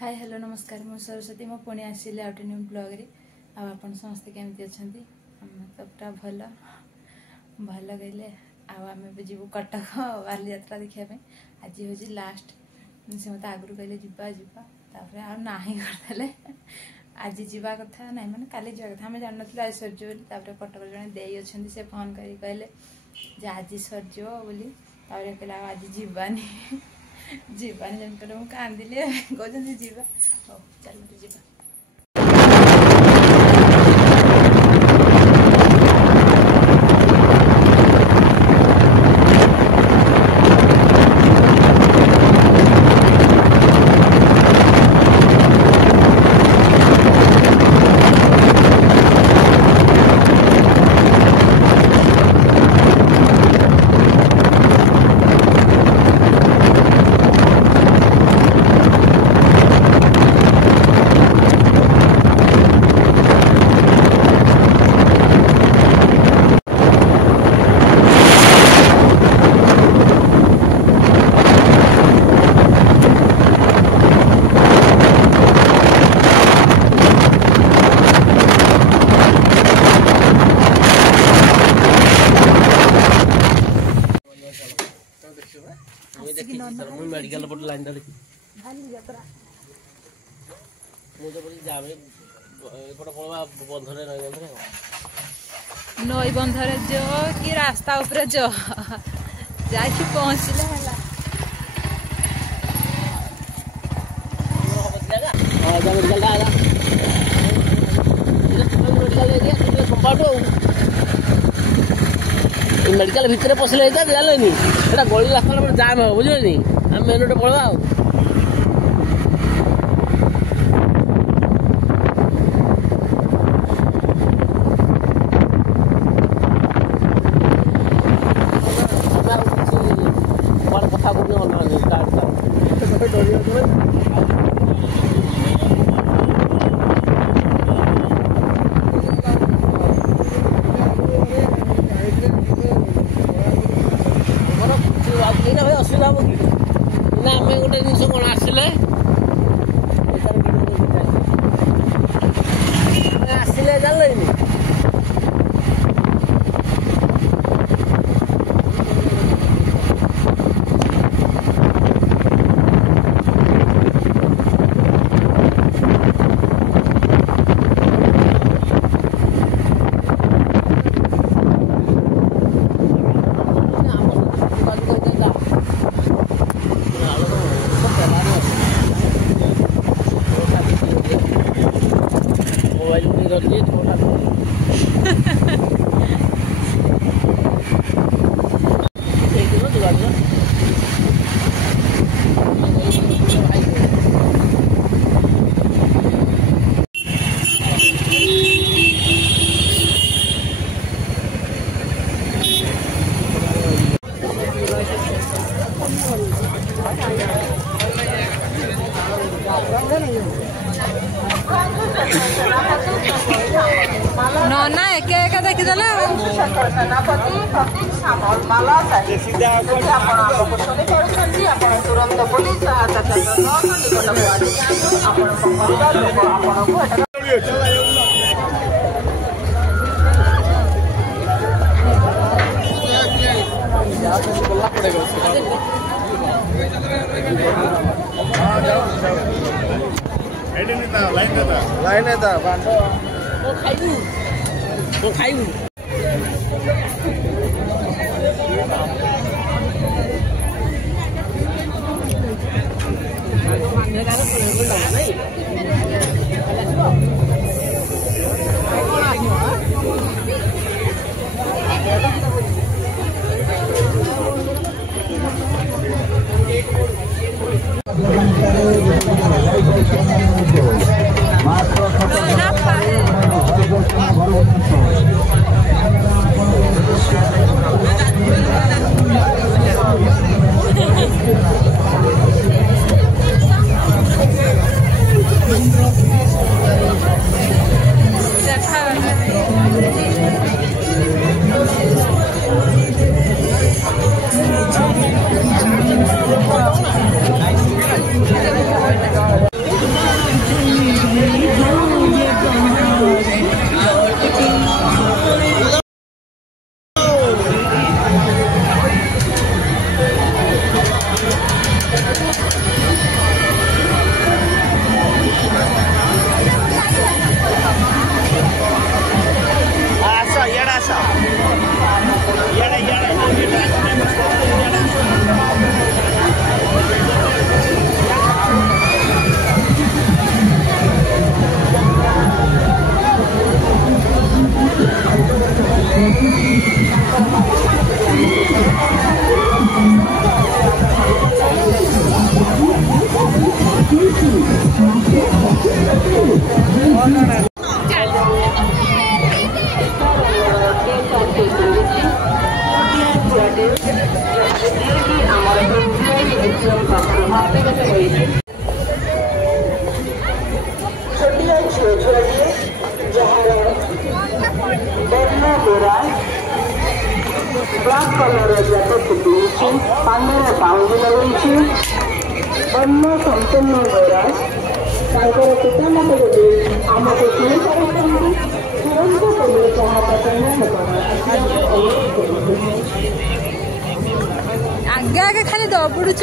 hi hello नमस्कार मु सरस्वती मो पुणी आसिले आउट न्यू ब्लॉग रे आपन समस्त केमती अछंती हम तो पूरा भल भल गइले आम जीव कटक बाली यात्रा देखिया पे आज हूँ लास्ट से मत आगु कहले जीवा जीवा तापर आ नाही करदेले आज जीवा कथा ना माने काली जीवा कथा हम जान नथिला ऐश्वर्य बोली तापर कटक जने देई अछंती से फोन करी कहले जे आज सर्जो बोली तापर कहला आज जीवानी जीवानी जन कहले मु कांदिले कहते जीवा हो चल जीवा मेडिकल पट लाइन देखी मुझे बोली जावे एपट पळवा बंधरे नई बंधरे जो कि रास्ता ऊपर जो जाके पहुंचले हला हां जा मेडिकल आ जा मेडिकल एरिया कितने कंपाउंड मेडिकल भितर पसले जानी एटा गली रास्ता जाम हो बुझे हम मेन रोड पड़ा कथा असुविधा हम कि ना आम गोटे जिन कौन आसिले आसिले जान नना एक एक देखीदेले लाइन है था वो खाई छोटिया झील छुड़िए जहाँ बर्मा गोरा ब्लैक कलर जैकेट पिंधि कानर बाउंडी लगे बर्मा संपूर्ण गोरा पितामाता जदि आमको शुणी पारे तुरंत पुलिस आगे आगे खाली दौड़ुच